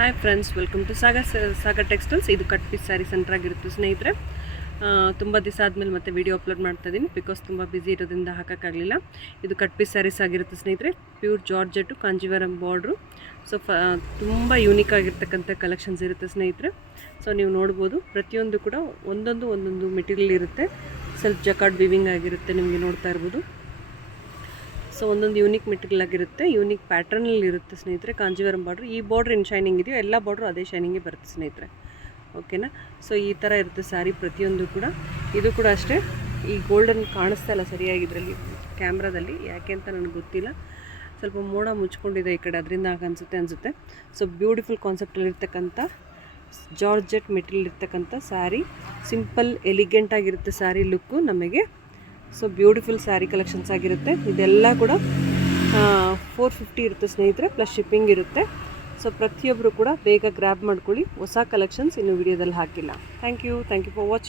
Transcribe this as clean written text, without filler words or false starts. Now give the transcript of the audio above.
Hi friends, welcome to Sagar textiles. ಇದು cut piece sari centre ಆಗಿರುತ್ತೆ ಸ್ನೇಹಿತರೆ. ತುಂಬ ದಿವಸ ಆದಮೇಲೆ ಮತ್ತೆ ವೀಡಿಯೋ ಅಪ್ಲೋಡ್ ಮಾಡ್ತಾ ಇದ್ದೀನಿ, ಬಿಕಾಸ್ ತುಂಬ ಬ್ಯುಸಿ ಇರೋದ್ರಿಂದ ಹಾಕೋಕ್ಕಾಗಲಿಲ್ಲ. ಇದು ಕಟ್ ಪೀಸ್ ಸ್ಯಾರೀಸ್ ಆಗಿರುತ್ತೆ ಸ್ನೇಹಿತರೆ. Pure georgette Kanjeevaram border. So ತುಂಬ ಯೂನಿಕ್ ಆಗಿರ್ತಕ್ಕಂಥ ಕಲೆಕ್ಷನ್ಸ್ ಇರುತ್ತೆ ಸ್ನೇಹಿತರೆ. ಸೊ ನೀವು ನೋಡ್ಬೋದು, ಪ್ರತಿಯೊಂದು ಕೂಡ ಒಂದೊಂದು ಮೆಟೀರಿಯಲ್ ಇರುತ್ತೆ. ಸೆಲ್ಫ್ ಜಕಾರ್ಡ್ ವಿವಿಂಗ್ ಆಗಿರುತ್ತೆ, ನಿಮಗೆ ನೋಡ್ತಾ ಇರ್ಬೋದು. ಸೊ ಒಂದೊಂದು ಯೂನಿಕ್ ಮೆಟೀರಿಯಲ್ ಆಗಿರುತ್ತೆ, ಯೂನಿಕ್ ಪ್ಯಾಟ್ರನಲ್ಲಿ ಇರುತ್ತೆ ಸ್ನೇಹಿತರೆ. ಕಾಂಜೀವರಂ ಬಾರ್ಡ್ರು, ಈ ಬಾರ್ಡ್ರ್ ಏನು ಶೈನಿಂಗ್ ಇದೆಯೋ ಎಲ್ಲ ಬಾರ್ಡ್ರು ಅದೇ ಶೈನಿಂಗೇ ಬರುತ್ತೆ ಸ್ನೇಹಿತರೆ. ಓಕೆನಾ. ಸೊ ಈ ಥರ ಇರುತ್ತೆ ಸ್ಯಾರಿ ಪ್ರತಿಯೊಂದು ಕೂಡ. ಇದು ಕೂಡ ಅಷ್ಟೇ. ಈ ಗೋಲ್ಡನ್ ಕಾಣಿಸ್ತಾ ಇಲ್ಲ ಸರಿಯಾಗಿದ್ರಲ್ಲಿ ಕ್ಯಾಮ್ರಾದಲ್ಲಿ, ಯಾಕೆ ಅಂತ ನನಗೆ ಗೊತ್ತಿಲ್ಲ. ಸ್ವಲ್ಪ ಮೋಡ ಮುಚ್ಕೊಂಡಿದೆ ಈ ಕಡೆ, ಅದರಿಂದ ಅನಿಸುತ್ತೆ. ಸೊ ಬ್ಯೂಟಿಫುಲ್ ಕಾನ್ಸೆಪ್ಟಲ್ಲಿರ್ತಕ್ಕಂಥ ಜಾರ್ಜೆಟ್ ಮೆಟೀರಿಯಲ್ ಇರ್ತಕ್ಕಂಥ ಸ್ಯಾರಿ. ಸಿಂಪಲ್ ಎಲಿಗೆಂಟ್ ಆಗಿರುತ್ತೆ ಸ್ಯಾರಿ ಲುಕ್ಕು ನಮಗೆ. ಸೊ ಬ್ಯೂಟಿಫುಲ್ ಸ್ಯಾರಿ ಕಲೆಕ್ಷನ್ಸ್ ಆಗಿರುತ್ತೆ. ಇದೆಲ್ಲ ಕೂಡ 450 ಇರುತ್ತೆ ಸ್ನೇಹಿತರೆ, ಪ್ಲಸ್ ಶಿಪ್ಪಿಂಗ್ ಇರುತ್ತೆ. ಸೊ ಪ್ರತಿಯೊಬ್ಬರು ಕೂಡ ಬೇಗ ಗ್ರ್ಯಾಬ್ ಮಾಡ್ಕೊಳ್ಳಿ. ಹೊಸ ಕಲೆಕ್ಷನ್ಸ್ ಇನ್ನೂ ವಿಡಿಯೋದಲ್ಲಿ ಹಾಕಿಲ್ಲ. Thank you for watching.